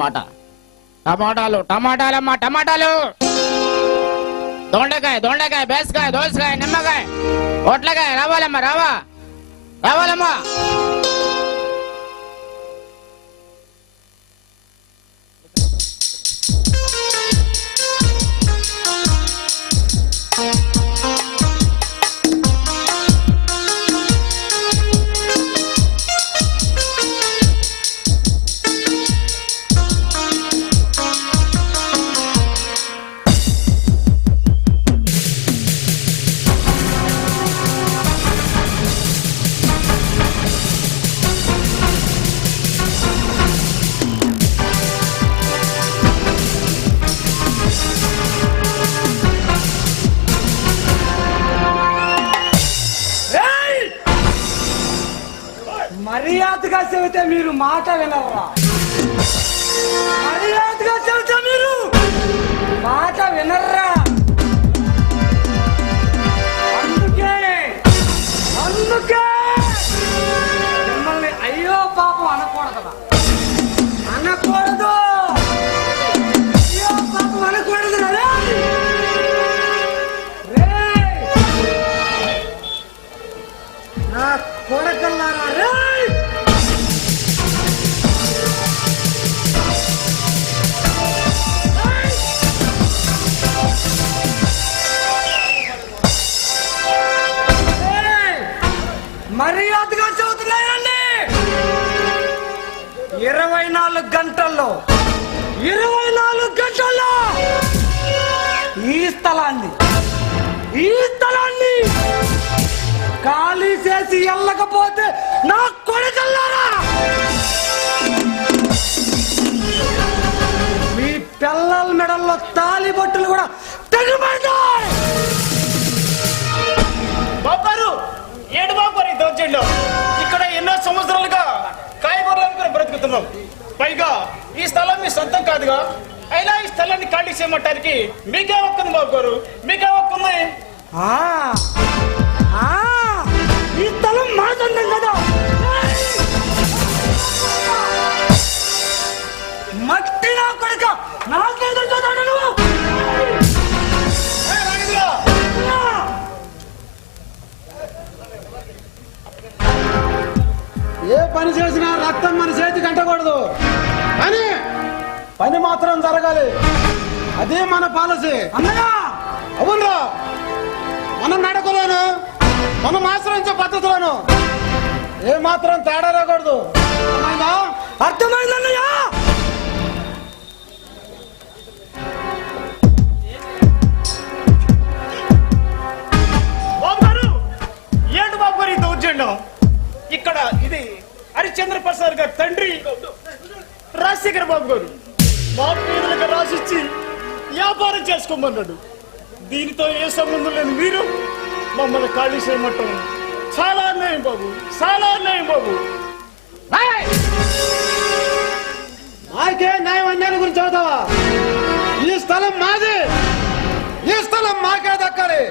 టమాటాలు టమాటాలమ్మా టమాటాలు, దొండకాయ దొండకాయ, బేసకాయ, దోసకాయ, నిమ్మకాయ, పొట్లకాయ రావాలమ్మా రావాలమ్మా. మర్యాదగా చెబితే మీరు మాట వినరా? మర్యాదగా చెబితే మీరు మాట వినర్రా? అందుకే మిమ్మల్ని అయ్యో పాపం అనకూడదు, అయ్యో పాపం అనకూడదు. నా కొడకల్లారా మర్యాదగా చెబుతున్నాయండి. 24 గంటల్లో ఈ స్థలాన్ని ఖాళీ చేసి వెళ్ళకపోతే నా కొడుకల్లారా మీ పిల్లల మెడల్లో తాలి బొట్టులు కూడా తెగిపోతాయి. ఏడు బాబు దోచండు. ఇక్కడ ఎన్నో సంవత్సరాలుగా కాయగూరలు బ్రతుకుతున్నాం. పైగా ఈ స్థలం మీ సొంతం కాదుగా. అయినా ఈ స్థలాన్ని ఖాళీ చేయమంటానికి మీకే ఒక్కుంది బాబు గారు, మీకే ఒక్కుంది. ఈ స్థలం మా సొంతం కదా. మట్టి నా కొడుక నాకేదో నువ్వు ఏ పని చేసినా రక్తం మన చేతికి అంటకూడదు, కానీ పని మాత్రం జరగాలి. అదే మన పాలసీ. అన్నయ్య అవునరా, మన నడకలోను మనం ఆశ్రయించే పద్ధతిలోను ఏ మాత్రం తేడా రాకూడదు. అర్థమైందన్నయ్య? బాబు గారు, ఏంటి బాబు గారు ఈ దౌర్జన్యం? ఇక్కడ ఇది హరిశ్చంద్ర ప్రసాద్ గారి తండ్రి రాజశేఖర బాబు గారు మా పేదలకు రాసిచ్చి వ్యాపారం చేసుకోమన్నాడు. దీనితో ఏ సంబంధం లేదు. మీరు మమ్మల్ని ఖాళీ చేయమంటాం చాలా అన్యాయం బాబు, చాలా అన్యాయం బాబు. మాకే న్యాయం అన్యాయం గురించి చదువుతావా? ఈ స్థలం మాది, ఈ స్థలం మాకే దక్కాలి.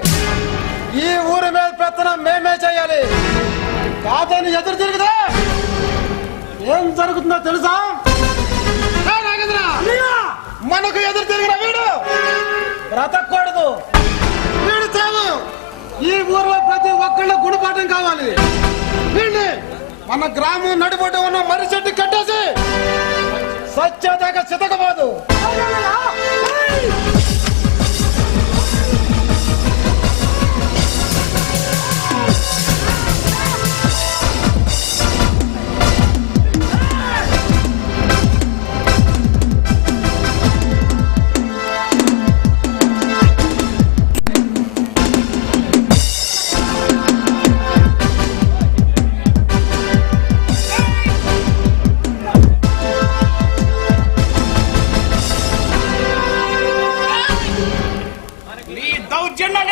ఈ ఊరి మీద పెత్తనం మేమే చేయాలి. కాదని ఎదురు తిరిగితే ఏం జరుగుతుందో తెలుసా? మనకు ఎదురు తిరిగిన వీడు బ్రతకూడదు, వీడు చావు. ఈ ఊర్లో ప్రతి ఒక్కళ్ళు గుణపాఠం కావాలి. వీడిని మన గ్రామం నడిబొడ్డు ఉన్న మర్రి చెట్టు కట్టేసి సత్యదాకా చితకపోదు.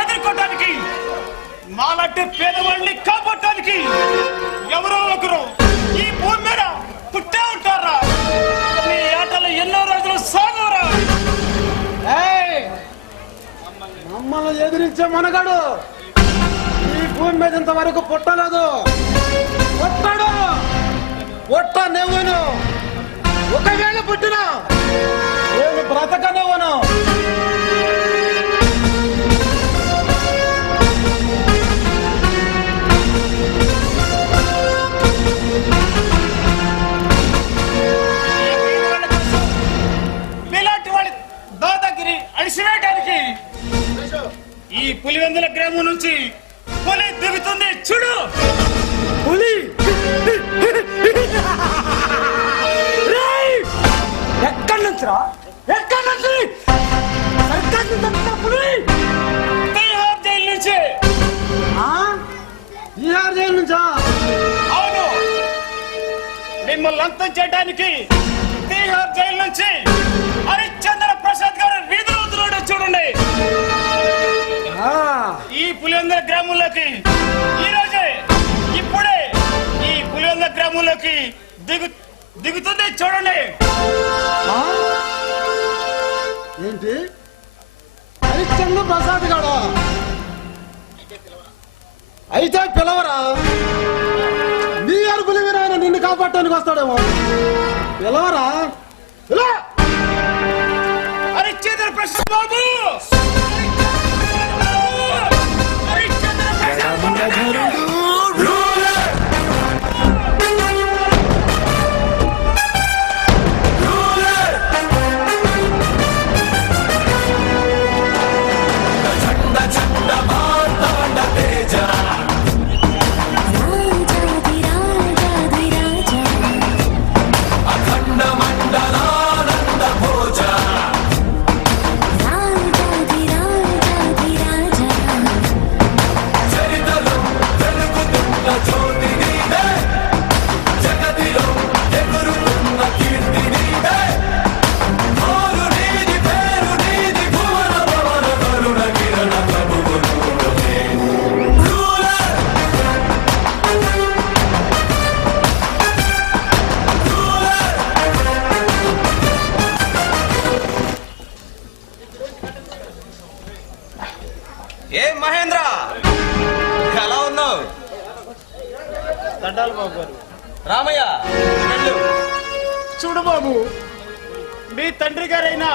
ఎదుర్కోవడానికి మాలాంటి పేదవాళ్ళని కాపాడటానికి ఎవరో ఒకరు ఈ భూమి మీద పుట్టే ఉంటారా? మీ ఆటలు ఎన్నో రోజులు సాగరా? మమ్మల్ని ఎదిరించే మనగాడు ఈ భూమి మీద ఇంతవరకు పుట్టలేదు. పుట్టాడు, పుట్ట నువ్వును ఒకవేళ పుట్టినా నేను బ్రతకనివ్వను. మీలాంటి వాళ్ళ దాదాగిరి అణిసివేయడానికి ఈ పులివెందుల గ్రామం నుంచి పులి దిగుతుంది చూడు. పులి రేయ్! ఎక్కడి నుంచిరా? ఎక్కడి నుంచి? సర్కార్ నుంచి వస్తున్న పులి తీహార్ జైలు నుంచి. బీహార్ జైలు నుంచా? అవును, మిమ్మల్ని అంతం చేయడానికి తీహార్ జైలు నుంచి హరిశ్చంద్ర ప్రసాద్ గారు వీధులు వదులుడు చూడండి. ఈ పులివెందుల గ్రామంలోకి ఈ రోజే ఇప్పుడే ఈ పులివెందుల గ్రామంలోకి దిగుతుంది చూడండి. ఏంటి హరిశ్చంద్ర ప్రసాద్ గాడా? అయితే పిలవరా, నీ అరుపులు వినాయన నిన్ను కాపాడటానికి వస్తాడేమో. పిలవరా, పిలవ. హరిశ్చంద్ర ప్రసాద్ బాబు, హరిశ్చంద్ర ప్రసాద్ బాబు. ఏ మహేంద్ర, ఎలా ఉన్నావు? దండాలు బాబు గారు. రామయ్య వెళ్ళు. చూడు బాబు, మీ తండ్రి గారైన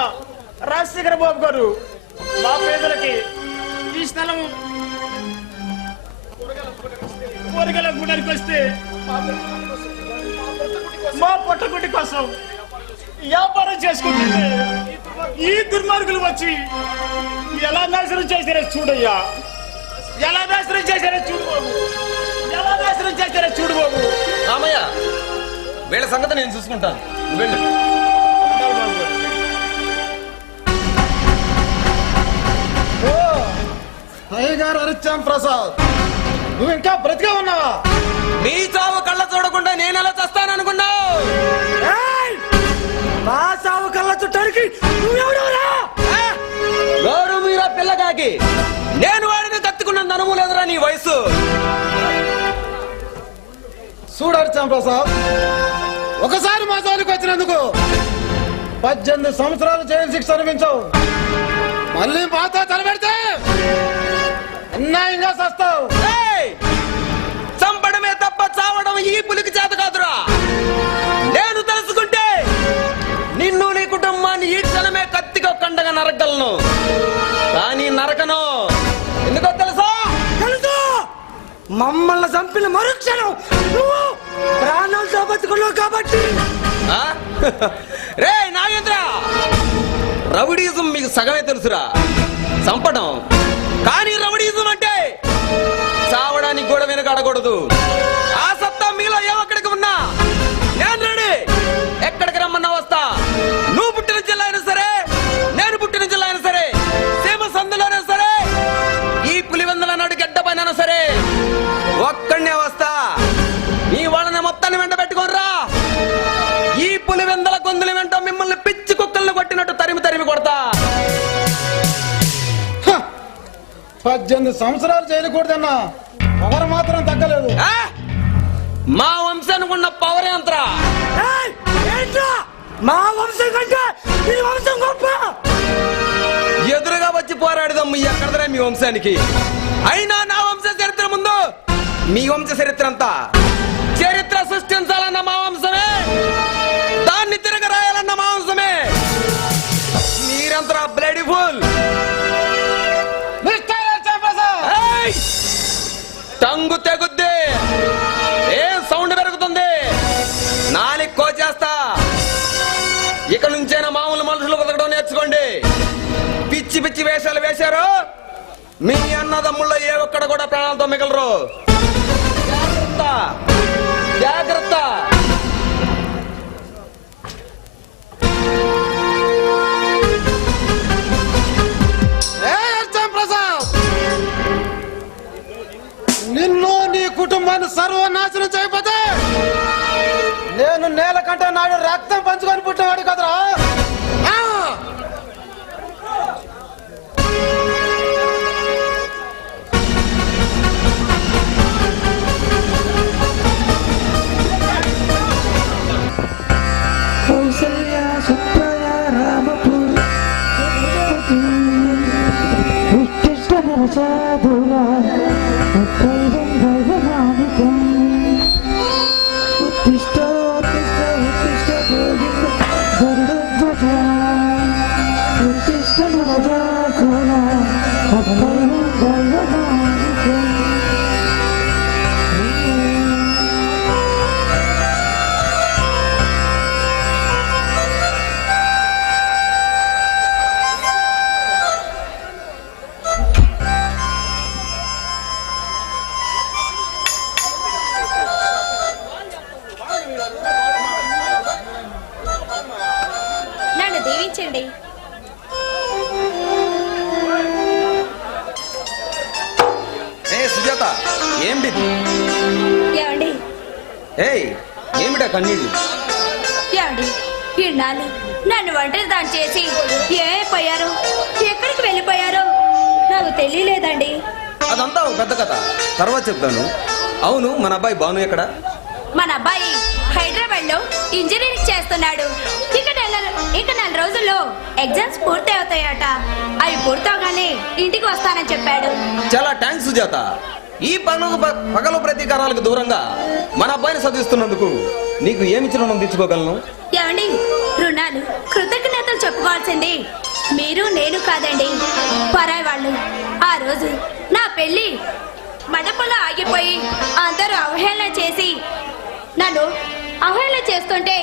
రాజశేఖర బాబు గారు మా పేదలకి ఈ స్థలం కూరగాయల గుడానికి వస్తే మా పొట్టగుడ్డి కోసం వ్యాపారం చేసుకుంటుంటే ఈ దుర్మార్గులు వచ్చి ఎలా నాశనం చేశారో చూడయ్యా. ఎలా నాశనం చేశారో చూడు బాబు, ఎలా నాశనం చేశారో చూడు బాబు. రామయ్య, వీళ్ళ సంగతి నేను చూసుకుంటాను, వెళ్ళు. ఓ అయ్య గారు హరిశ్చంద్ర ప్రసాద్, నువ్వు ఇంకా బ్రతికే ఉన్నావా? మీ చావు కళ్ళ చూడకుండా నేను ఎలా చస్తాననుకున్నావు? ఏయ్! మా సావు కళ్ళ చుట్టానికి నువ్వెవడవరా? గౌరు మీరా పిల్లగాకి నేను వాడిని కత్తుకున్నంత అనుభవం లేదురా నీ వయసు. చూడు హరిశ్చంద్ర ప్రసాద్, ఒకసారి మా జోలికి వచ్చినందుకు 18 సంవత్సరాలు జైలు శిక్ష అనుభవించావు. మళ్ళీ మాతో తలపెడితే అన్యాయంగా చస్తావు. ఏయ్! చంపడమే తప్ప చావడం ఈ పులికి చేత కాదురా. నేను తెలుసుకుంటే నిన్ను నీ కుటుంబాన్ని ఈ క్షణమే కత్తిగా కండగా నరకగలను, కానీ నరకను. ఎందుకో తెలుసా? తెలుసు. మమ్మల్ని చంపిన మరుక్షణం నువ్వు ప్రాణాలతో బతుకున్నావు కాబట్టి. ఆ? రే నాగేంద్ర, రౌడీజం మీకు సగమే తెలుసురా, చంపడం. కానీ రౌడీజం అంటే చావడానికి కూడా వెనకాడకూడదు. ఆ సత్తా మీలో ఏ ఒక్కడికి ఉన్నా నేను రెడీ. ఎక్కడికి రమ్మన్నా వస్తా. నువ్వు పుట్టిన జిల్లా అయినా సరే, నేను పుట్టిన జిల్లా అయినా సరే, సీమ సందులోనే సరే, ఈ పులివెందుల నాడు గడ్డ పైన సరే, ఒక్కడనే వస్తా. ఈ వాళ్ళని మొత్తాన్ని వెంట పెట్టుకోర్రా. ఈ పులివెందుల గొంతుల వెంట మిమ్మల్ని పిచ్చి కుక్కల్ని కొట్టినట్టు తరిమి తరిమి కొడతా. 18 సంవత్సరాలు చేయకూడదన్నా ఎవరు మాత్రం తగ్గలేదు. ఆ? మా వంశానికి ఉన్న పవర్ యంత్ర. ఏయ్! ఏంట్రా? మా వంశం కంటే ఈ వంశం గొప్ప. ఎదురుగా వచ్చి పోరాడదాం ఎక్కడదరా మీ వంశానికి. అయినా నా వంశ చరిత్ర ముందు మీ వంశ చరిత్ర అంతా. చరిత్ర సృష్టించాలన్న మా వంశమే. దాన్ని తిరగరా ఇక నుంచైనా మామూలు మనుషులు బతకడం నేర్చుకోండి. పిచ్చి పిచ్చి వేషాలు వేశారు, మీ అన్నదమ్ముల్లో ఏ ఒక్కడ కూడా ప్రాణాలతో మిగలరు. జాగ్రత్త జాగ్రత్త. నిన్ను నీ కుటుంబాన్ని సర్వనాశనం చేయకపోతే నేను నేల కంటే నాడు రక్తం పంచుకొని పుట్టినవాడు కదరా. నన్ను దీవించండి. సుజాత, ఏమిటి? ఏమండి ఏయ్, ఏమిటా కన్నీళ్ళు? ఏమండి, ఇన్నాళ్ళు నన్ను ఒంటరి దాన్ని చేసి ఏమైపోయారో, ఎక్కడికి వెళ్ళిపోయారో నాకు తెలియలేదండి. అదంతా ఒక పెద్ద కథ, తర్వాత చెప్తాను. అవును, మన అబ్బాయి భాను ఎక్కడ? మన అబ్బాయి హైదరాబాద్ లో ఇంజనీరింగ్ చేస్తున్నాడు. ఇక నెల రోజుల్లో ఎగ్జామ్స్ పూర్తి అవుతాయట. అవి పూర్తవగానే ఇంటికి వస్తానని చెప్పాడు. చాలా థ్యాంక్స్ సుజాత. ఈ పగలు ప్రతీకారాలకు దూరంగా మన అబ్బాయిని చదివిస్తున్నందుకు నీకు ఏమిచ్చి రుణం తీర్చుకోగలను? ఏమండి, రుణాలు కృతజ్ఞతలు చెప్పుకోవాల్సింది మీరు నేను కాదండి, పరాయి వాళ్ళు. ఆ రోజు నా పెళ్లి మండపంలో ఆగిపోయి అందరూ అవహేళన చేసి నన్ను అవహేళన చేస్తుంటే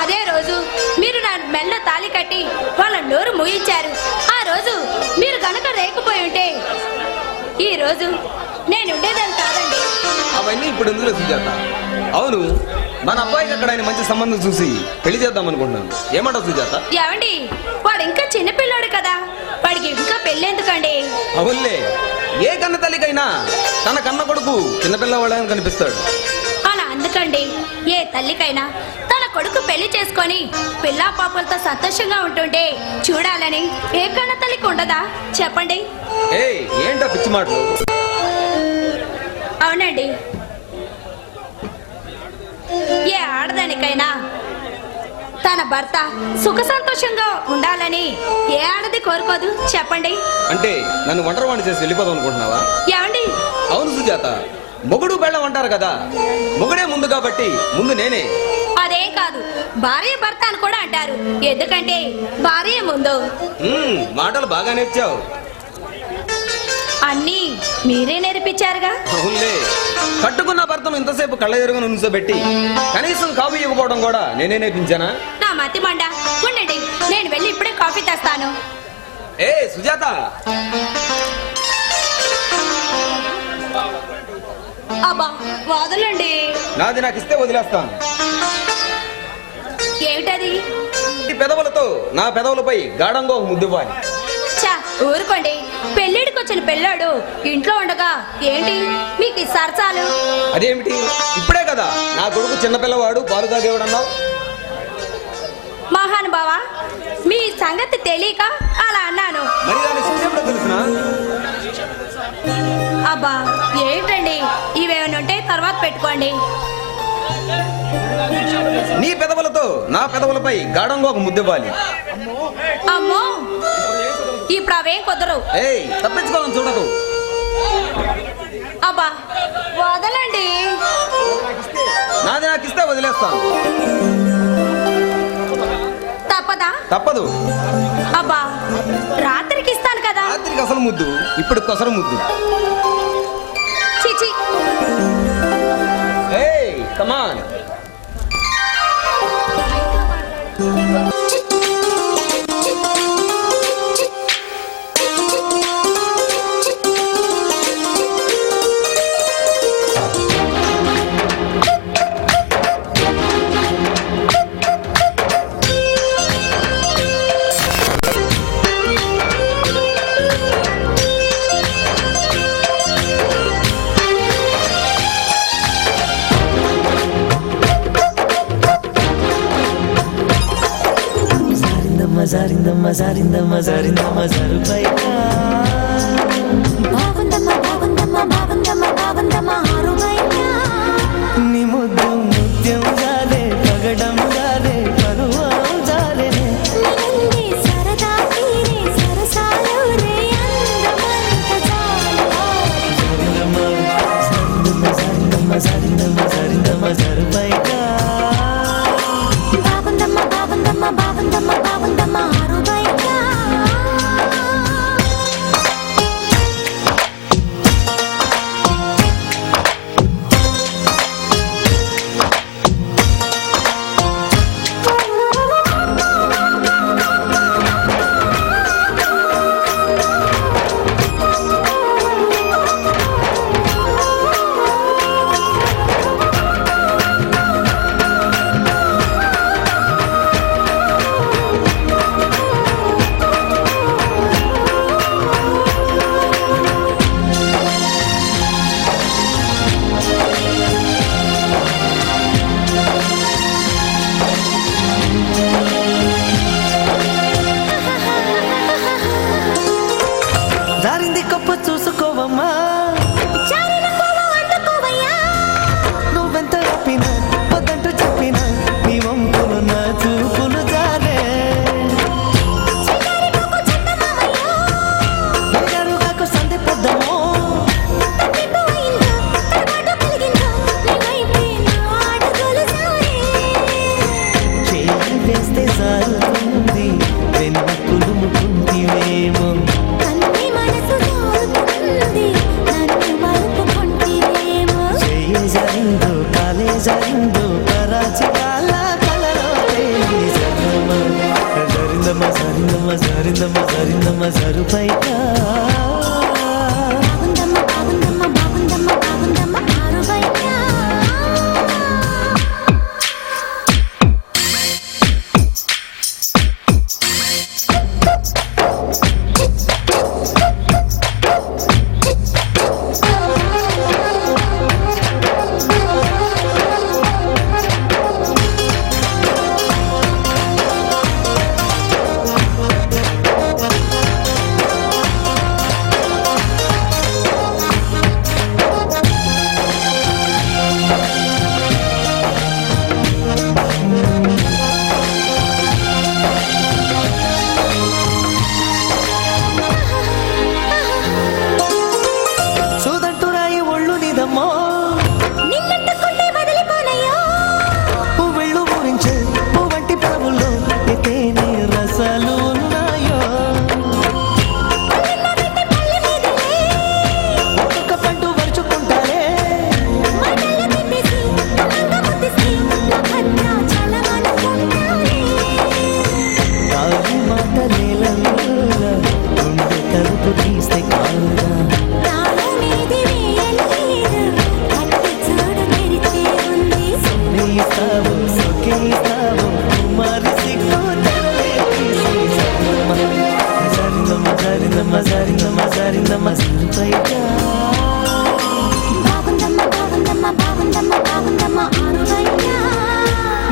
అదే రోజు మీరు నా మెల్ల తాళి కట్టి వాళ్ళ నోరు మూయించారు. ఆ రోజు మీరు గనక రేకపోయి ఉంటే ఈ రోజు నేను ఉండేదాన్ని కాదండి. అవన్నీ ఇప్పుడు ఎందుకు సుజాత? అవును, మన అబ్బాయికి అక్కడ ఆయన మంచి సంబంధం చూసి పెళ్లి చేద్దాం అనుకుంటున్నాను. ఏమంటావు సుజాత? ఏమండి, వాడు ఇంకా చిన్నపిల్లాడు కదా, వాడికి ఇంకా పెళ్ళెందుకండి? అవునులే, ఏ కన్న తల్లికైనా తన కన్న కొడుకు చిన్నపిల్లవాడని కనిపిస్తాడు. అలా అందుకండి, ఏ తల్లికైనా తన కొడుకు పెళ్లి చేసుకొని పిల్లా పాపలతో సంతోషంగా ఉంటుంటే చూడాలని ఏ కన్న తల్లికి ఉండదా చెప్పండి? ఏయ్, ఏంటా పిచ్చి మాటలు? అవునండి, ఏ ఆడదానికైనా తన భర్త సుఖ సంతోషంగా ఉండాలని ఏ ఆడది కోరుకోదు చెప్పండి? అంటే నన్ను ఒంటరివాణ్ణి చేసి వెళ్ళిపోదాం అనుకుంటున్నావా? ఏమండి? అవును సుజాత, మొగుడు బెళ్ళం అంటారు కదా, మొగుడే ముందు కాబట్టి ముందు నేనే. అదే కాదు, భార్య భర్త అని కూడా అంటారు. ఎందుకంటే భార్య ముందు. మాటలు బాగా నేర్చావు. అన్నీ మీరే నేర్పించారుగా. అవునులే, కట్టుకున్న భర్తను ఇంతసేపు కళ్ళ ఎరుగును నుంచోబెట్టి కనీసం కాఫీ ఇవ్వకపోవడం కూడా నేనే నేర్పించానా? నా మతి మండ. ఉండండి, నేను వెళ్ళి ఇప్పుడే కాఫీ తెస్తాను. ఏ సుజాత, అబ్బా వదలండి. నాది నాకు ఇస్తే వదిలేస్తాను. ఏమిటది? ఈ పెదవులతో నా పెదవులపై గాఢంగా ఒక ముద్దివ్వాలి. చా ఊరుకోండి, పెళ్ళిడికి వచ్చిన పెళ్ళాడు ఇంట్లో ఉండగా ఏంటి మీకు ఈ సరసాలు? అదేమిటి, ఇప్పుడే కదా నా కొడుకు చిన్నపిల్లవాడు పాలు తాగేవాడన్నావు. మహానుభావా, మీ సంగతి తెలియక అలా అన్నాను. మరి దాని శిక్ష తెలుసునా? అబ్బా ఏంటండి, ఇవేమైనా ఉంటే తర్వాత పెట్టుకోండి. నీ పెదవులతో నా పెదవులపై గాఢంగా ఒక ముద్దివ్వాలి. అమ్మో, ఇప్పుడు అవేం కుదరవు. ఏయ్, తప్పించుకోవాలని చూడకు. అబ్బా వదలండి. నాది నాకు ఇస్తే వదిలేస్తాను. తప్పదా? తప్పదు. అబ్బా రాత్రికి ఇస్తాను కదా. రాత్రికి అసలు ముద్దు, ఇప్పుడు కొసరు ముద్దు. చిచి. ఏయ్, కమాన్. జారిందమ్మ జారిందమ్మ జారిందమ్మ జరుపైగా బాగుందమ్మ బాగుందమ్మ బాగుందమ్మ బాగుందమ్మ ఆరుబైనా నీ ముద్దు ముత్యం జాలే పగడం జాలే పరువం జాలే నిన్నే సరదా తీరే సరసాలు రే అందమంత జారిందమ్మ జారిందమ్మ జారిందమ్మ జరుపైగా బాగుందమ్మ బాగుందమ్మ బాగుందమ్మ బాగుందమ్మ ఆరుబైనా జారింది కప్పు చూసుకోవమ్మా చారిన పువ్వు అందుకోవయ్యా నువ్వెంత చెప్పినా వద్దంటూ చెప్పినా నీ వంపులు నా చూపులు జాలే చిన్నారి పువ్వు చందమామయ్యో ఎగరుగాకు సంధి పొద్దమో తప్పిపు అయిందో తడబాటు కలిగిందో నీ వైపే నా అడుగులు సారే చేయి వేస్తే జారుతుంది వెన్నక్కులు ముకుంటివేమో కన్ని మనసు జారుతుంది నన్ను మలుపుకుంటేమో చేయి జారిందో కాలే జారిందో కరాచి కాల కలలో తేలి జారిందమ్మ జారిందమ్మ జారిందమ్మ జారిందమ్మ జరుపైగా బాగుందమ్మ బాగుందమ్మ బాగుందమ్మ బాగుందమ్మ ఆరుబైనా చూదంటూ రాయి ఒళ్ళు నిదమ్మో నిన్నట్టుకుంటే వదిలిపోనయ్యో పువ్వుళ్ళు ఊరించే పువ్వంటి ప్రభుల్లో ఎతేనే రసాలు ఉన్నాయో పల్లె మీదనే ఒక్కొక్క పండు వరుచుకుంటారే మాటలు తిప్పేసి అందంగా ముద్దిసి నా భద్ర చలమనుకుంటానే కాలి మాట నేల గుండె తలుపు తీస్తే కాలుగా తాళం మీది వేయలేదు కట్టి చూడు తెరిచే ఉంది నీస్తావు సొకేస్తావు కుమారి సిగ్గు తెరలే తీసి జారిందమ్మ జారిందమ్మ జారిందమ్మ జారిందమ్మ సరిపైగా బాగుందమ్మ బాగుందమ్మ బాగుందమ్మ బాగుందమ్మ ఆరుబైనా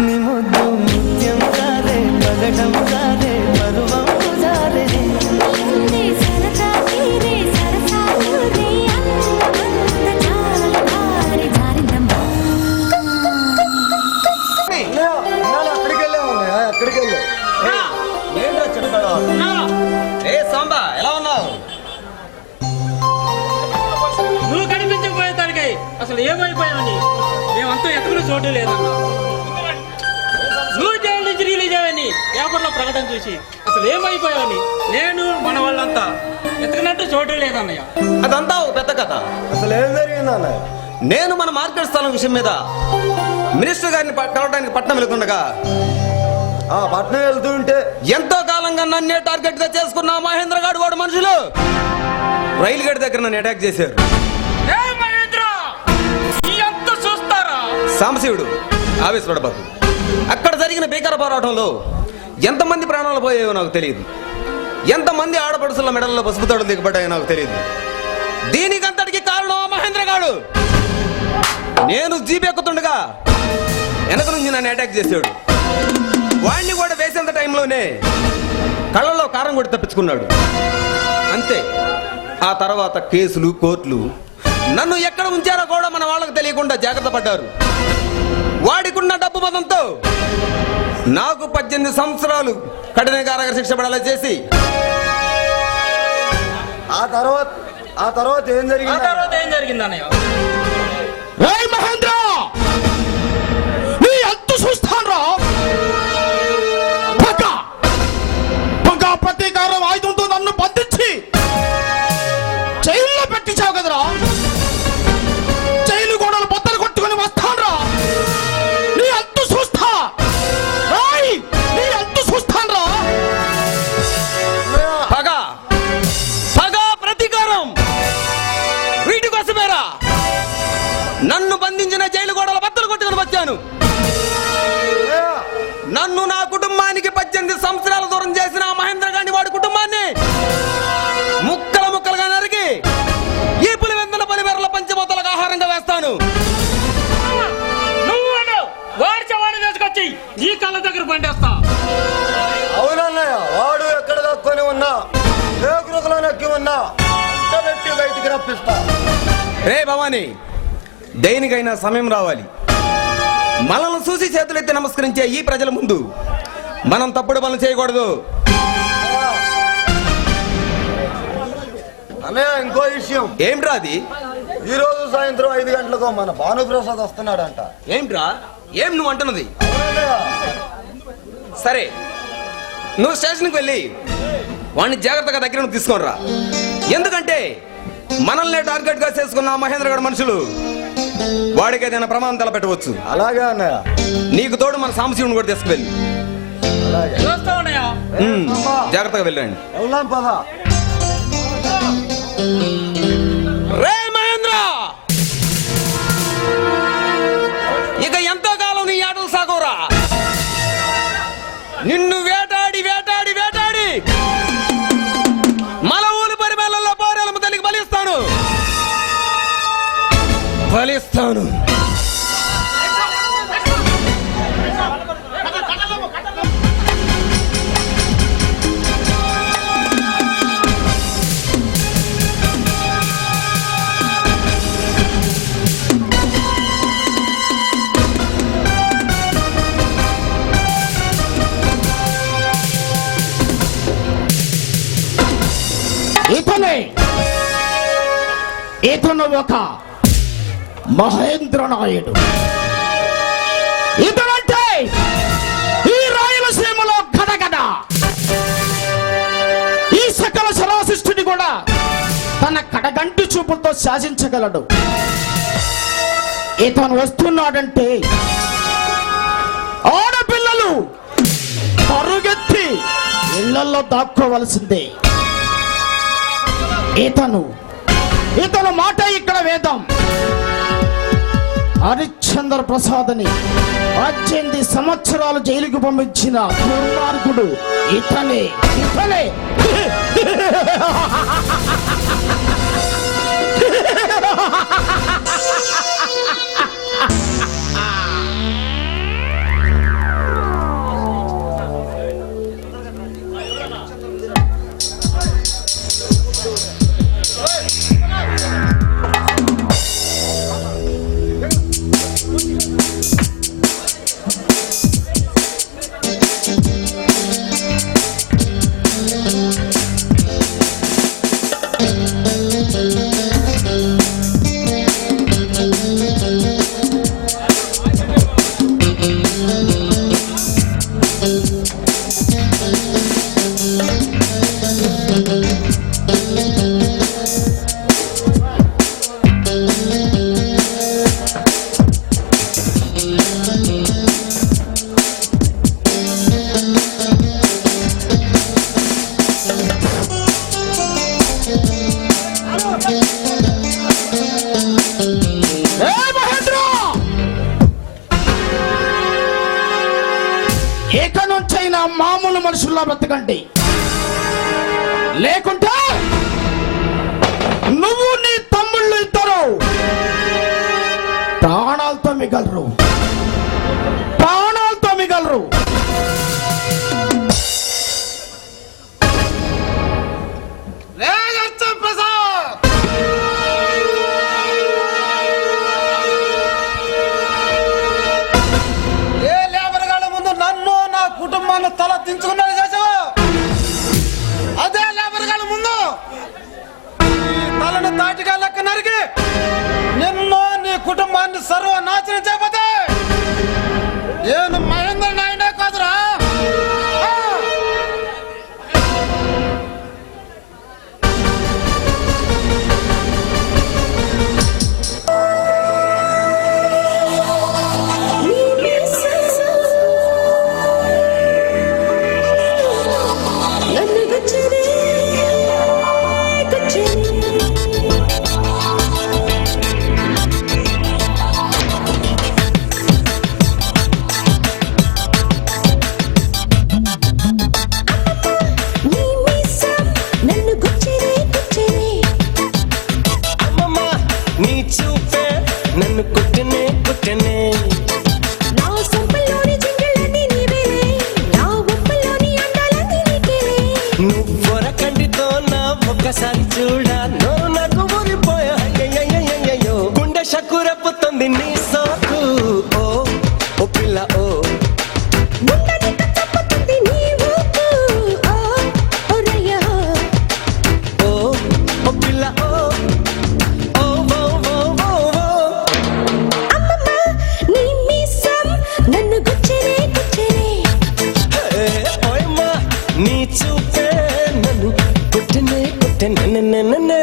నీ ముద్దు ముత్యం జాలే పగడం జాలే పరువం జాలే నిన్నే సరదా తీరే సరసాలు రే అందమంత జాలకారి జారిందమ్మ అక్కడికి వెళ్ళాము అక్కడికి వెళ్ళాం ఏంట్రా చెడుగాడు? ఏ సాంబా ఎలా ఉన్నావు? నువ్వు కనిపించకపోయేసరికి అసలు ఏమైపోయావని మేమంతా ఎత్తుకుని చోటు లేదన్నా. నువ్వు జైలు నుంచి రిలీజ్ అయ్యావని పేపర్లో ప్రకటన చూసి అసలు ఏమైపోయావని నేను మన వాళ్ళంతా ఎత్తుకున్నట్టు చోటు లేదన్నయ్య. అదంతా ఒక పెద్ద కథ. అసలు ఏం జరిగిందన్న నేను మన మార్కెట్ స్థలం విషయం మీద మినిస్టర్ గారిని కలవడానికి పట్నం వెళ్తుండగా ఆ పట్నం వెళ్తూ ఉంటే ఎంతో కాలంగా నన్నే టార్గెట్ గా చేసుకున్న మహేంద్ర గాడు వాడు మనుషులు రైలు గేట్ దగ్గర నన్ను అటాక్ చేశారు. సాంబశివుడు ఆవేశపడబాకు. అక్కడ జరిగిన భీకర పోరాటంలో ఎంతమంది ప్రాణాలు పోయాయో నాకు తెలియదు, ఎంతమంది ఆడపడుసుల మెడల్లో పసుపు తాడులు దిగబడ్డాయో నాకు తెలియదు. దీనికంతటికి కారణం మహేంద్ర గాడు. నేను జీప్ ఎక్కుతుండగా వెనక నుంచి నన్ను అటాక్ చేశాడు. వాడిని కూడా వేసేంత టైంలోనే కళ్ళలో కారం కొట్టి తప్పించుకున్నాడు. అంతే. ఆ తర్వాత కేసులు, కోర్టులు. నన్ను ఎక్కడ ఉంచారో కూడా మన వాళ్ళకు తెలియకుండా జాగ్రత్త పడ్డారు. వాడికున్న డబ్బు మతంతో నాకు 18 సంవత్సరాలు కఠిన కారాగార శిక్ష పడేలా చేసి ఆ తర్వాత ఏం జరిగింది? రేయ్ మహేంద్ర, నీ ఎంత చూస్తాను పగ ప్రతీకారం ఆయుధంతో నన్ను బంధించి జైల్లో పెట్టించావు కదరా. జైలు గోడలు బద్దలు కొట్టుకుని వస్తాను. నీ అంతు చూస్తా. నీ అంతు చూస్తాను. పగ ప్రతీకారం వీటి కోసమేరా నన్ను బంధించిన జైలు గోడల బద్దలు కొట్టుకుని వచ్చాను. నన్ను నా కుటుంబానికి 18 సంవత్సరాల దూరం చేసిన ఆ మహేంద్ర గాని వాడి కుటుంబాన్ని ముక్కలు ముక్కలుగా నరికి ఈ పులివెందుల పలిమేరల పంచమూతలకు ఆహారంగా వేస్తాను. వాడి చవాణి తీసుకొచ్చి ఈ కళ్ళ దగ్గర పండేస్తా. అవునన్నయ్య, వాడు ఎక్కడ దక్కుని ఉన్నా ఏ గృహలో నక్కి ఉన్నా పెట్టి బయటికి రప్పిస్తా. రే భవాని, దేనికైనా సమయం రావాలి. మనల్ని చూసి చేతులెత్తి నమస్కరించే ఈ ప్రజల ముందు మనం తప్పుడు పనులు చేయకూడదు. అన్నయ్య, ఇంకో విషయం. ఏమిట్రా అది? ఈ రోజు సాయంత్రం 5 గంటలకు మన భానుప్రసాద్ వస్తున్నాడంట. ఏమిట్రా? ఏం నువ్వు అంటున్నది? అవునన్నయ్య. సరే, నువ్వు స్టేషన్కి వెళ్ళి వాడిని జాగ్రత్తగా దగ్గర తీసుకొని రా. ఎందుకంటే మనల్ని టార్గెట్ గా చేసుకున్న మహేంద్ర గడ మనుషులు వాడికి ఏదైనా ప్రమాదం తలపెట్టవచ్చు. అలాగే అన్నయ్య. నీకు తోడు మన సాంబశివుని కూడా తీసుకువెళ్ళి. అలాగే. జాగ్రత్తగా వెళ్ళండి. వెళ్దాం పదా. రే మహేంద్ర, ఇక ఎంతో కాలం నీ ఆటలు సాగోరా. నిన్ను వేటాడి వేటాడి వేటాడి మన ఊరి పరిమళల్లో పౌరాలమ్మ తల్లికి బలిస్తాను. ఇతను ఒక మహేంద్ర నాయుడు. ఇతనంటే ఈ రాయలసీమలో గడగడ ఈ సకల శరాశిష్టిని కూడా తన కడగంటి చూపులతో శాసించగలడు. ఇతను వస్తున్నాడంటే ఆడపిల్లలు పరుగెత్తి ఇళ్లలో దాక్కోవలసిందే. ఇతను మాట ఇక్కడ వేదం. హరిశ్చంద్ర ప్రసాద్ని 18 సంవత్సరాలు జైలుకు పంపించిన దుర్మార్గుడు ఇతనే. ఇక నుంచైనా మామూలు మనుషుల్లా బ్రతకండి, లేకుంటే నువ్వు నీ తమ్ముళ్ళు ఇద్దరు ప్రాణాలతో మిగలరు. నాశనం చేయబోతే నేను మహేంద్ర నాయుడే కాదురా. అమ్మమ్మ నీ చూపే నన్ను కుట్టనే కుట్టనే నువ్వొర కంటితో నా ఒక్కసారి చూడా నోరు నాకు ఊరిపోయా అయ్యయ్యయ్యయ్యయ్యో గుండె షక్కురెప్పుతుంది నీ సోకు ఓ ఓ పిల్ల ఓ ఓ ఓ పిల్ల ఓ ఓ ఓ ఓ ఓ ఓ హే ఓయమ్మా నీ చూపే నన్ను కుట్టనే కుట్టనే నన్ను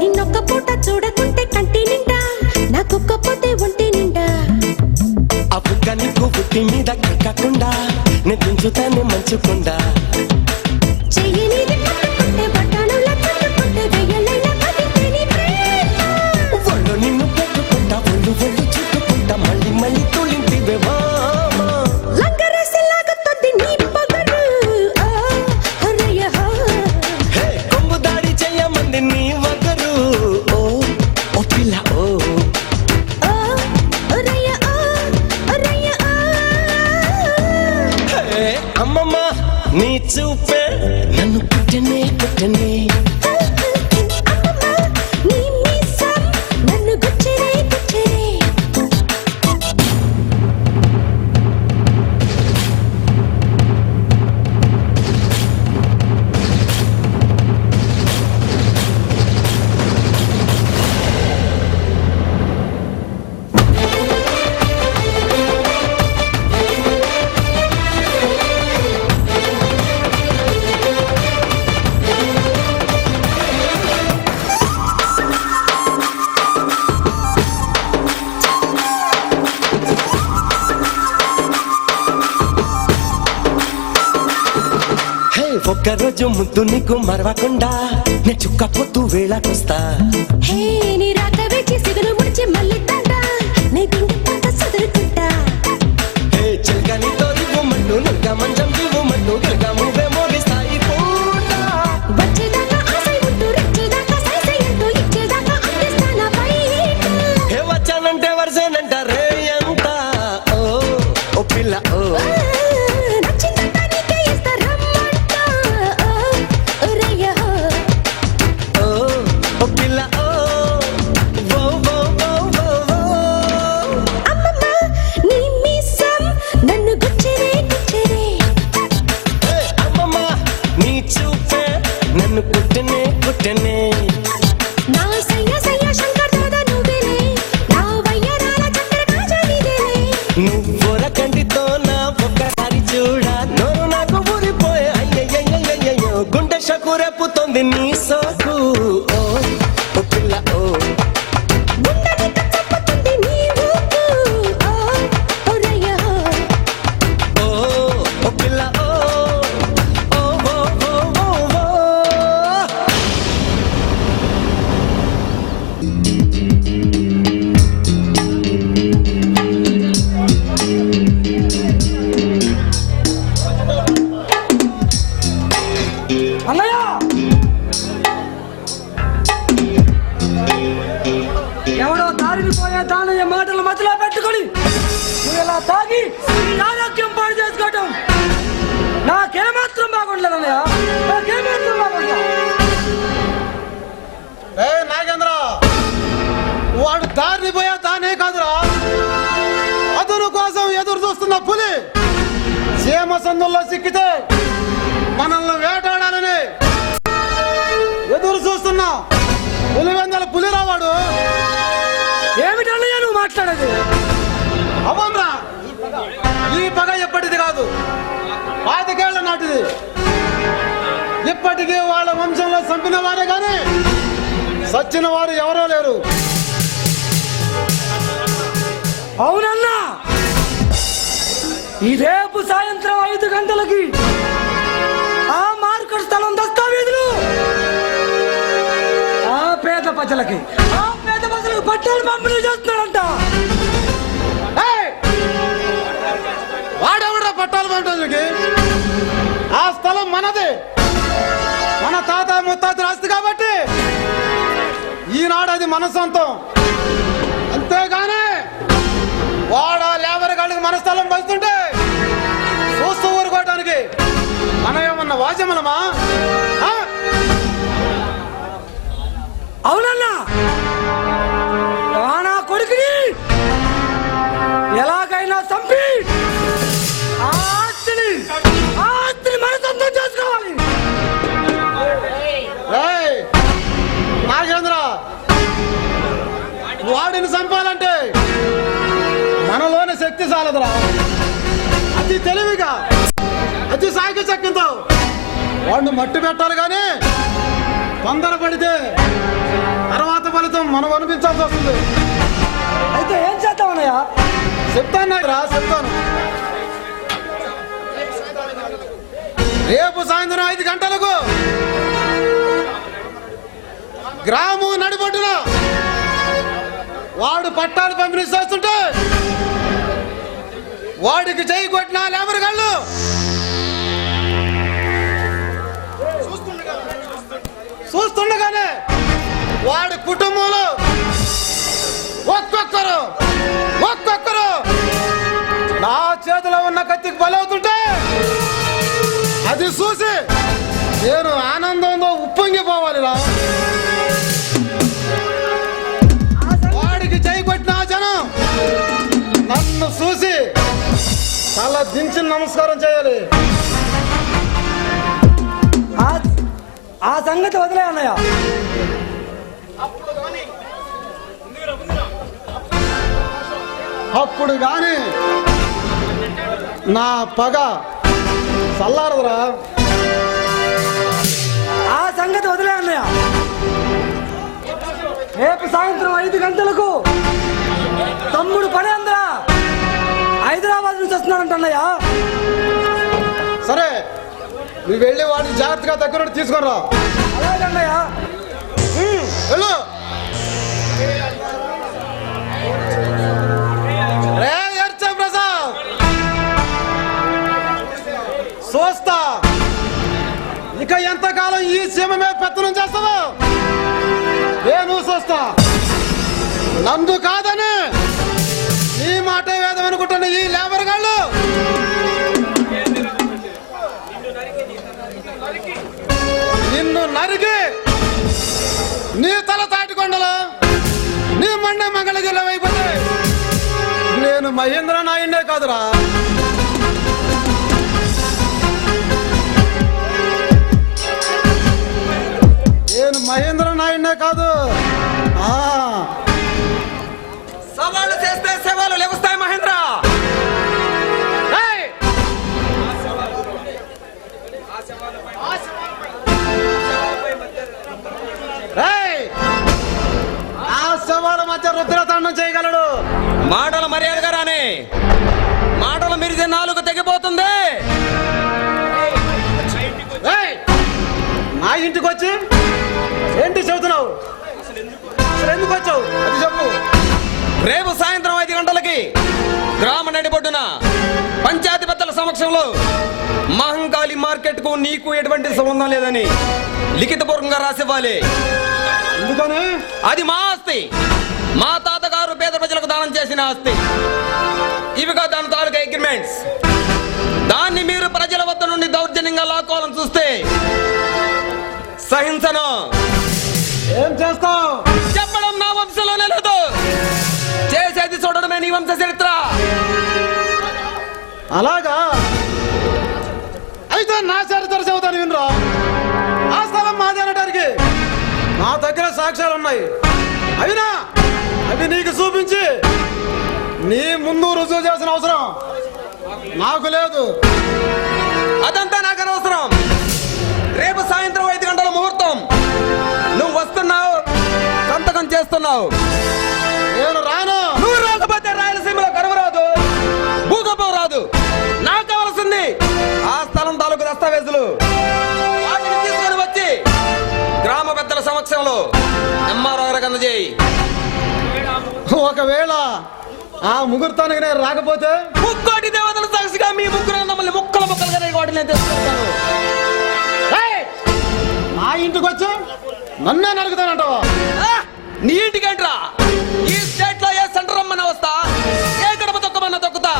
నిన్నొక్క పూట చూడకుంటే కంటి నిండా నాకొక్క పోతే ఒంటి నిండా అప్పుక నీకు పుట్టి మీద కెక్కకుండా నేను దించుతానే మంచుకుండా చెయ్యనిది పట్టుకుంటే బట్టనులా కట్టుకుంటే వెయ్యలైనా కదిలితే నీ ప్రేమ ఒళ్ళు నిన్ను పెట్టుకుంటా ఒళ్ళు ఒళ్ళు చుట్టుకుంటా మళ్ళీ మళ్ళీ తులింటివే మామా లంగరేసి లాగుతుంది నీ పొగరు హరయ్య హే కొంగు దాడి చెయ్యమంది నీ వగరు ఓ ఓ పిల్ల ఓ హరయ్య హరయ్య హే అమ్మమ్మ నీ చూపే నన్ను కుట్టనే కుట్టనే అమ్మమ్మ నీ మీసం నన్ను గుచ్చరే గుచ్చరే హే ఒక్కరోజు ముద్దు నీకు మరవకుండా నే చుక్క పొద్దు వేళకొస్తా హే నీ రాక వేచి సిగులు ముడిచి మళ్ళీ తంట నీ తిండి పంట సదురుకుంటా హే చిల్కని తోరివ్వమంటూ నుల్గా మంచం ఇవ్వమంటూ గిల్గా మూవే మోగిస్తాయి పూట వచ్చేదాకా ఆశై ఉంటూ రెచ్చేదాకా సైసై అంటూ ఇచ్చేదాకా అందిస్తానా బయట హే వచ్చానంటే వరసేనంట రే ఎంత ఓ ఓ పిల్ల ఓ నచ్చిందంతా నీకే ఇస్తా రమ్మంట హరయ్య ఓ ఓ పిల్ల ఓ ఓ ఓ ఓ ఓ ఓ అమ్మమ్మ నీ మీసం నన్ను గుచ్చరే గుచ్చరే హే అమ్మమ్మ నీ చూపే నన్ను కుట్టనే కుట్టనే నా సయ్య సయ్య శంకర్ దాదా నువ్వేలే నా వయ్యరాల చక్కెర కాజా నీదేలే నువ్వొర కంటితో నా ఒక్కసారి చూడా నోరు నాకు ఊరిపోయే అయ్యయ్యయ్యయ్యయ్యో గుండె షకురెప్పుతోంది నీ సోకు ఓ ఓ పిల్ల ఓ గుండెని తప్పుతుంది నీ ఊపు హరయ్య ఓ ఓ పిల్ల ఓ ఓ ఓ ఓ ఓ ఓ తాగి ఈ ఆరోగ్యం పాడు చేసుకోవటం నాకేమాత్రం బాగుండలేదన్నయ్య, నాకేమాత్రం బాగుండలేదు. ఏ నాగేంద్ర, వాడు దారిని పోయా దానే కాదురా, అతను కోసం ఎదురు చూస్తున్న పులి సీమ సందుల్లో సిక్కితే మనల్ని వేటాడాలని ఎదురు చూస్తున్నా పులివెందల పులిరా వాడు. ఏమిటన్నయ్య నువ్వు మాట్లాడేది? అవునరా, ఈ పగ ఎప్పటిది కాదు, 25 ఏళ్ల నాటిది. ఇప్పటికీ వాళ్ళ వంశంలో చంపిన వారే గాని సచ్చిన వారు ఎవరో లేరు. అవునన్నా, ఈ రేపు సాయంత్రం 5 గంటలకి ఆ మార్కెట్ స్థలం దస్తావేజులు ఆ పేద ప్రజలకి పట్టాలు పంపిణీ చేస్తున్నాడంట. ఏయ్! వాడెవడా పట్టాలు పంటకి? ఆ స్థలం మనది, మన తాత ముత్తాత ఆస్తి కాబట్టి ఈనాడు అది మన సొంతం. అంతేగాని వాడ లేబర్ గాళ్ళకి మన స్థలం పంచుతుంటే చూస్తూ ఊరుకోవటానికి మనం ఏమన్నా వాద్యమనమా? అవునన్నా, నా కొడుకుని ఎలాగైనా చంపి ఆ ఆస్తిని మన సొంతం చేసుకోవాలి. ఏయ్! నాగేంద్ర, వాడిని చంపాలంటే మనలోని శక్తి చాలదురా. అతి తెలివిగా, అతి సాగి చక్కంతో వాడిని మట్టి పెట్టాలి కానీ తొందరపడితే తర్వాత ఫలితం మనం అనిపించాల్సి వస్తుంది. అయితే ఏం చేద్దామన్నయ్య? చెప్తాను రా, చెప్తాను. రేపు సాయంత్రం 5 గంటలకు గ్రామం నడిబొడ్డున వాడు పట్టాలు పంపిణీ చేస్తుంటే వాడికి చేయి కొట్టిన లేబర్ గాళ్ళు చూస్తుండగానే వాడి కుటుంబంలో ఒక్కొక్కరు నా చేతిలో ఉన్న కత్తికి బలవుతుంటే అది చూసి నేను ఆనందంతో ఉప్పొంగిపోవాలిరా. వాడికి చేయి కొట్టిన ఆ జనం నన్ను చూసి తల దించి నమస్కారం చేయాలి. ఆ సంగతి వదిలే అన్నయ్య. అప్పుడు గాని నా పగ చల్లారదురా. ఆ సంగతి వదిలే అన్నయ్య. రేపు సాయంత్రం 5 గంటలకు తమ్ముడు పనేంద్ర హైదరాబాద్ నుంచి వస్తున్నాడంట అన్నయ్య. సరే, నువ్వు వెళ్ళి వాడిని జాగ్రత్తగా దగ్గర తీసుకురా. అలాగే అన్నయ్య. వెళ్ళు. రే ఎర్చ ప్రసాద్, చూస్తా ఇక ఎంతకాలం ఈ సీమ మీద పెత్తనం చేస్తావో నేను చూస్తా. నందు కాదని నీ మాట వేదం అనుకుంటున్న ఈ లేబర్ గాళ్ళు నిన్ను నరికి నీ తల తాటికొండలో నీ మండే మంగళగిరిలో అయిపోతే నేను మహేంద్ర నాయుడే కాదురా. నేను మహేంద్ర నాయుడే కాదు. సవాళ్ళు చేస్తే సవాళ్ళు లేవస్తాయి మహేంద్ర. ఏయ్! ఏయ్! ఆ సవాళ్ళ మధ్య రుద్రతాండం చేయగలడు. మాటల మర్యాదగా రానే, మాటలు మీరితే 4 తెగిపోతుంది. ఏయ్! నా ఇంటికి వచ్చి ఏంటి చెబుతున్నావు? అసలు ఎందుకు వచ్చావు అది చెప్పు. రేపు సాయంత్రం 5 గంటలకి గ్రామ నడిబొడ్డున పంచాయతీ పెద్దల సమక్షంలో మహంకాళి మార్కెట్ కు నీకు ఎటువంటి సంబంధం లేదని లిఖితపూర్వకంగా రాసివ్వాలి. ఎందుకని? అది మా ఆస్తి, మా తాతగారు పేద ప్రజలకు దానం చేసిన ఆస్తి. ఇవిగా దాని తాలూకా అగ్రిమెంట్స్. దాన్ని మీరు ప్రజల వద్ద నుండి దౌర్జన్యంగా లాక్కోవాలని చూస్తే సహించను. ఏం చేస్తావు? చెప్పడం నా వంశంలోనే లేదు, చేసేది చూడడమే నీ వంశ చరిత్ర. అలాగా అయితే నా చరిత్ర చెబుతాను వినరా. ఆ స్థలం మాది అనడానికి నా దగ్గర సాక్ష్యాలు ఉన్నాయి. అయినా అవి నీకు చూపించి నీ ముందు రుజువు చేసిన అవసరం నాకు లేదు. అదంతా నాకు అనవసరం. రేపు సాయంత్రం 5 గంటల ముహూర్తం. నువ్వు వస్తున్నావు, సంతకం చేస్తున్నావు. నేను రాను. నువ్వు రాకపోతే రాయలసీమలో కరువు రాదు, భూకంపం రాదు. నాకు కావాల్సింది ఆ స్థలం తాలూకు దస్తావేజులు. వాటిని తీసుకొని వచ్చి గ్రామ పెద్దల సమక్షంలో ఎంఆర్ఓ గారికి అందజేయి. ఒకవేళ ఆ ముహూర్తానికి నేను రాకపోతే ముక్కోటి దేవతల సాక్షిగా మీ ముగ్గురు మమ్మల్ని ముక్కలు ముక్కలుగా వాటిని నేను తీసుకుంటాను. నా ఇంటికి వచ్చి నన్నే నరుగుతానంటావా? నీ ఇంటికేంట్రా? ఈ స్టేట్ లో ఏ సెంటర్ రమ్మన్న వస్తా, ఏ గడప తొక్కమన్న తొక్కుతా.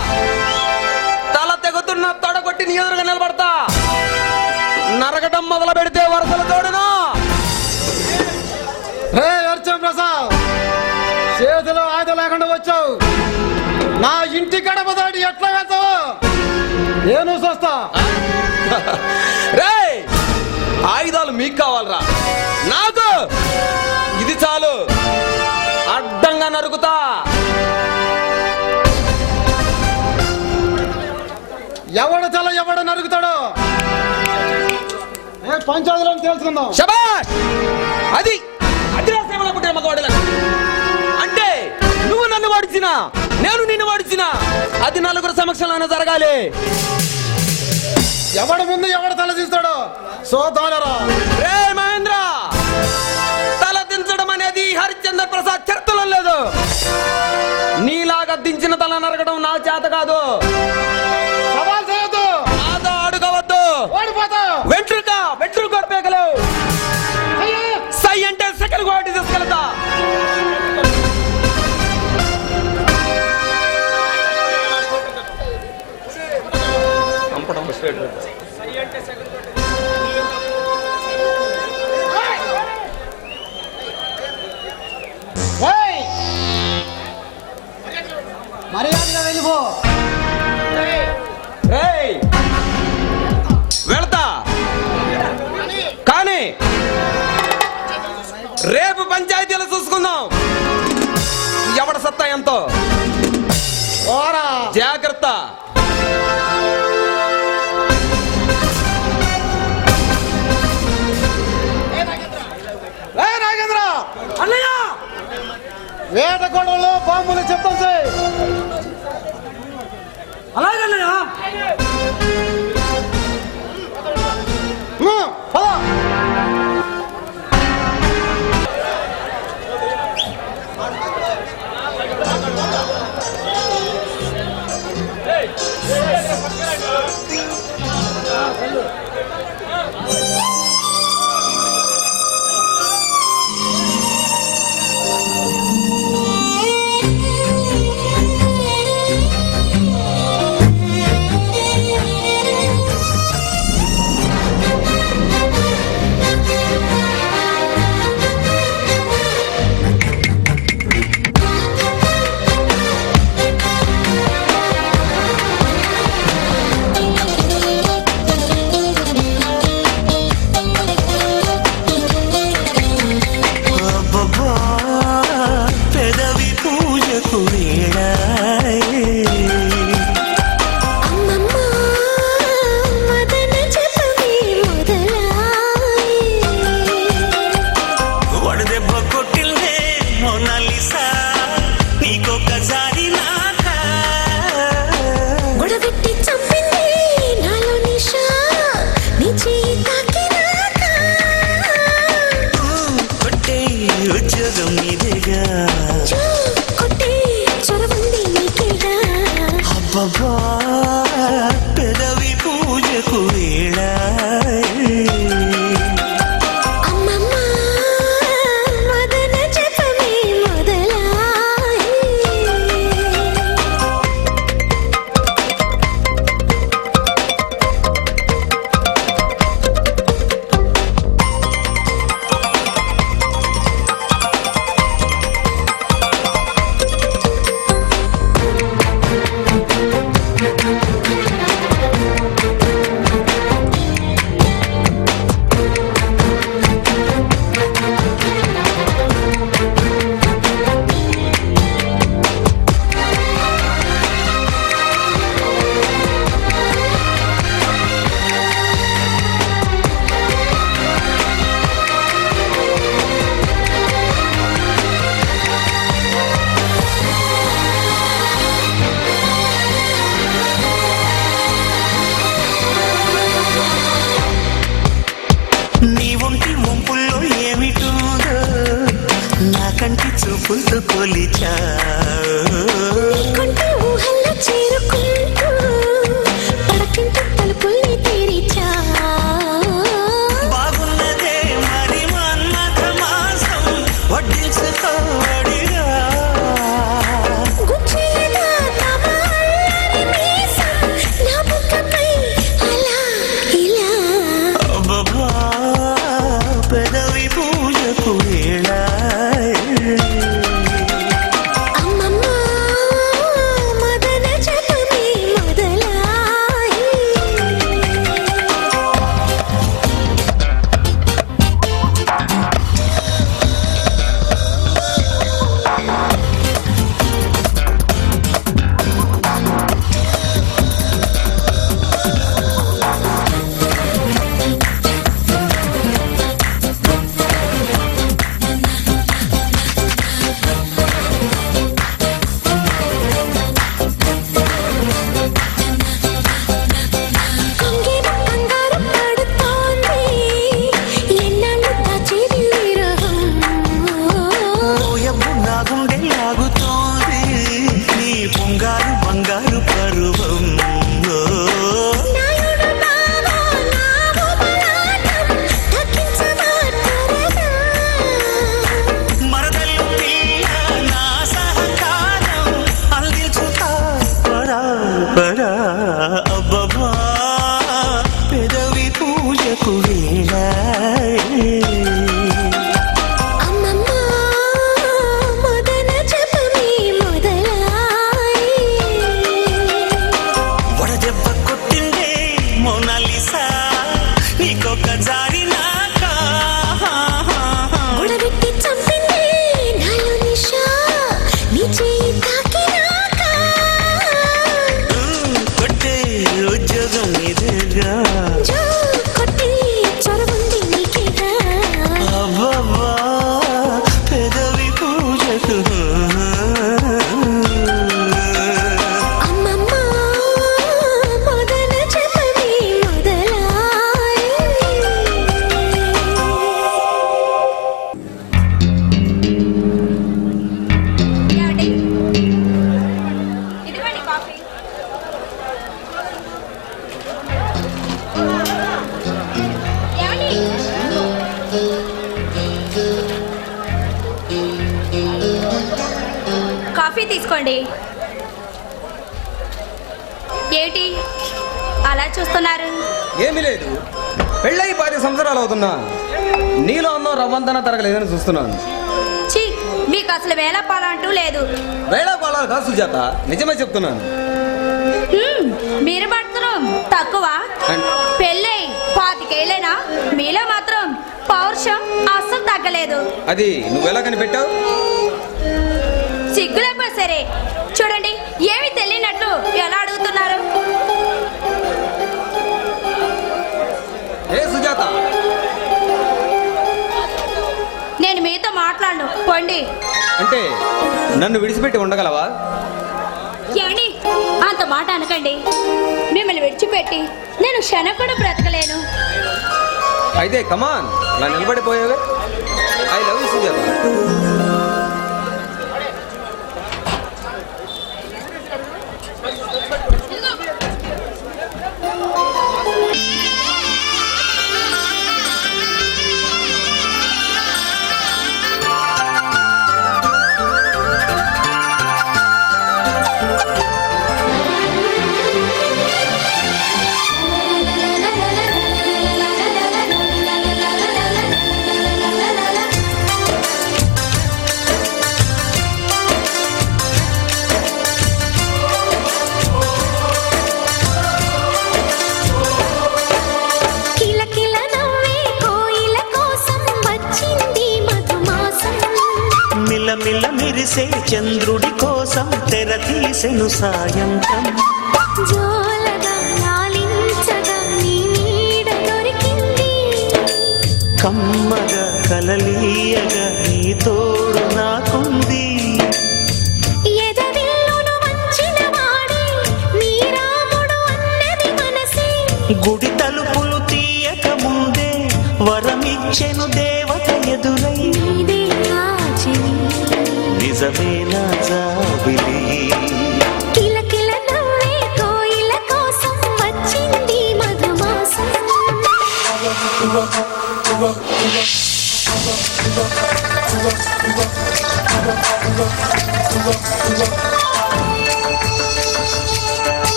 తల తెగుతున్న తొడగొట్టి నీ ఎదురుగా నిలబడతా. నరగడం మొదలు పెడితే వరసలు తోడును. హే అర్చన ప్రసాద్, చేతిలో ఆయుధం లేకుండా వచ్చావు. నా ఇంటి గడప దాటి ఎట్లా వెళ్తావు? నేను చూస్తా. రేయ్, ఆయుధాలు మీకు కావాలరా, నాకు ఇది చాలు. అడ్డంగా నరుకుతా. ఎవడు చల ఎవడు నరుగుతాడు? పంచాయతీలను తెలుసుకుందాం. శబాష్! అది అది రాసేమలా పుట్టిన మగవాడులకు. అంటే నువ్వు నన్ను వాడిచినా, నేను నిన్ను వాడిచినా అది నలుగురు సమక్షంలోనే జరగాలి. ఎవడు ముందు ఎవడు తల తీస్తాడో సోదాలరా. రే మహేంద్ర, తల దించడం అనేది హరిశ్చంద్ర ప్రసాద్ చరిత్రలో లేదు. నీలాగా దించిన తల నరగడం నా చేత కాదు. సవాల్ చేయొద్దు. నాతో అడుగవద్దు. ఓడిపోతావు. వెంట్రుక కొడిపేకలేవు. సై అంటే సెకండ్ కోటి తీసుకెళ్తా. మర్యాదగా వెళ్ళిపో. రేయ్, వెళ్తా. కానీ రేపు పంచాయతీలు చూసుకుందాం ఎవడ సత్తా ఎంతో. ఓరా జాగ్రత్త. నాగేంద్ర అన్నయ్య, వేట గొడవలో బాంబులు చెప్తాం సార్. అలాగన్నయ్య. పెదవి పూజకు వేళ ఒంటి ముంపుల్లో ఏమిటోదో నా కంటి చూపులతో కొలిచా కొంటే ఊహల్లో చేరుకుంటూ పడకింటి తలుపుల్ని తెరిచా బాగున్నదే మరి మన్మథ మాసం వడ్డించుకోవడిగా గుచ్చేదా తమ అల్లరి మీసం నా బుగ్గపై అలా ఇలా అబ్బబ్బా పెదవి పూజకు వేళ అమ్మమ్మ మదన జపమే మొదలాయి కొంగేన కంగారు పడుతోంది ఎన్నాళ్ళు దాచేది విరహం ఓయమ్మ నా గుండె లాగుతోంది నీ పొంగారు బంగారు పరువం నాయుడు బావో నా బొమ్మలాటం దక్కించవా త్వరగా మరదలు పిల్ల నా సహకారం అందించుతా పరా పరా అబ్బబ్బా పెదవి పూజకు వేళ అమ్మమ్మ మదన జపమే మొదలాయి వడదెబ్బ కొట్టిందే మోనాలిసా నీకొక జారినాక గుడబెట్టి చంపింది నాలో నిషా నీ చేయి తాకినాక కొట్టే ఉద్యోగం ఇదేగా జో కొట్టి చొరవుంది నీకేగా అబ్బబ్బా పెదవి పూజకు అమ్మమ్మ మదన జపమే మొదలాయి ఏమండి? ఇదిగోండి కాఫీ. ఏమండి? కాఫీ తీసుకోండి. ఏంటి అలా చూస్తున్నారు? ఏమీ లేదు, పెళ్ళై 10 సంవత్సరాలు అవుతున్నా నీలో అందం రవ్వంతన తరగలేదని చూస్తున్నాను. ఛీ, మీకు అసలు వేళ పాలంటూ లేదు. వేళ పాలాలు కాదు సుజాత, నిజమే చెప్తున్నాను. మీరు మాత్రం తక్కువ. పెళ్ళై 25 ఏళ్ళైనా మీలో మాత్రం పౌరుషం అస్సలు తగ్గలేదు. అది నువ్వెలా కనిపెట్టావు? సిగ్గులేకపో సరే, చూడండి ఏమి తెలియనట్లు ఎలా అడుగుతున్నారు. ఏ సుజాత, నేను మీతో మాట్లాడను, పోండి. అంటే నన్ను విడిచిపెట్టి ఉండగలవా? ఏమండి, అంత మాట అనకండి. మిమ్మల్ని విడిచిపెట్టి నేను క్షణం కూడా బ్రతకలేను. అయితే కమాన్, నా నిలబడిపోయావే. I love you Sujatha. కిలకిల నవ్వే కోయిల కోసం వచ్చింది మధుమాసం మిలమిల మెరిసే చంద్రుడి కోసం తెర తీసెను సాయంత్రం జోలగా లాలించగా నీ నీడ దొరికింది కమ్మగా కలలీయగా నీ తోడు నాకుంది ఎదవిల్లును వంచిన వాడే నీ రాముడు అన్నది మనసే గుడి తలుపులు తీయక ముందే వరమిచ్చే వచ్చెను దేవత ఎదురై నీదే నా చెలి నిజమేనా జాబిలి కిలకిల నవ్వే కోయిల కోసం వచ్చింది మధుమాసం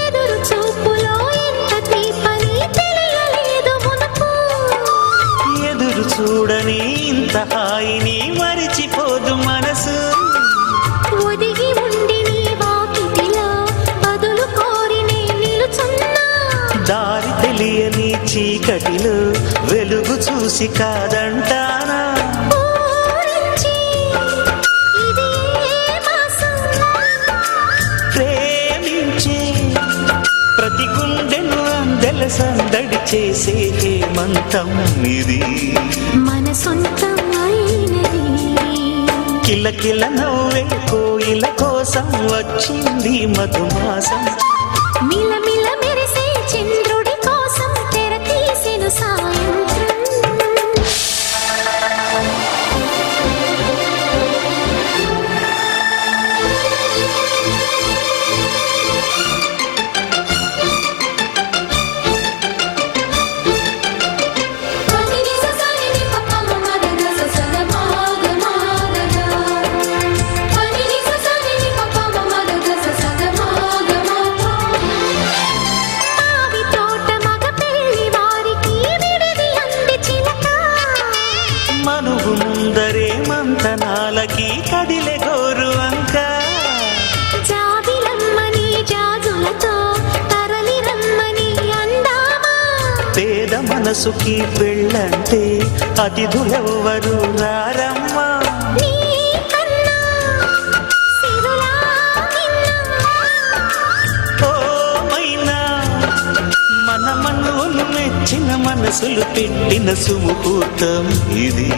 ఎదురు చూపులో ఎంత తీపని తెలియలేదు మునుపు ఎదురు చూడని ఇంత హాయిని మరిచిపోదు మనసు ఒదిగి ఉండి నీ వాకిటిలో బదులు కోరి నే నిలుచున్నా దారి తెలియని చీకటిలో వెలుగు చూసి కాదంటానా ఊరించి ఇది ఏ మాసం ప్రేమించే ప్రతి గుండెను అందెల సందడి చేసే హేమంతం ఇది మన సొంతం అయినది కిలకిల నవ్వే కోయిల కోసం వచ్చింది మధుమాసం మిలమిల మెరిసే చంద్రుడి కోసం తెర తీసెను సాయంత్రం మావి తోట మగ పెళ్లి వారికి విడిది అంది చిలక మనుగు ముందరే మంతనాలకి కదిలే గోరు అంక జాబిలమ్మని జాజులతో తరలి రమ్మని అందామా పేద మనసుకి పెళ్ళంటే అతిథులెవ్వరు రారమ్మా నీ కన్నా సిరులా నిన్నా ఓ మైనా మన మనువులు మెచ్చిన మనసులు పెట్టిన సుముహూర్తం ఇది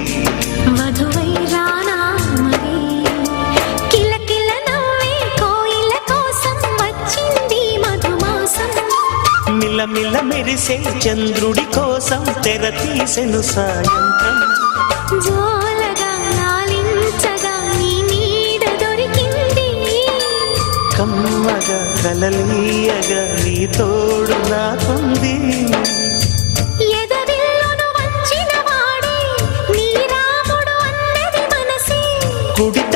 మధువై రానా మరి కిలకిల నవ్వే కోయిల కోసం వచ్చింది మధుమాసం మిలమిల మెరిసే చంద్రుడి కోసం తెర తీసెను సాయంత్రం జోలగా లాలించగా నీ నీడ దొరికింది కమ్మగా కలలీయగా నీ తోడు నాకుంది ఎదవిల్లును వంచిన వాడే నీ రాముడు అన్నది మనసే కుడిత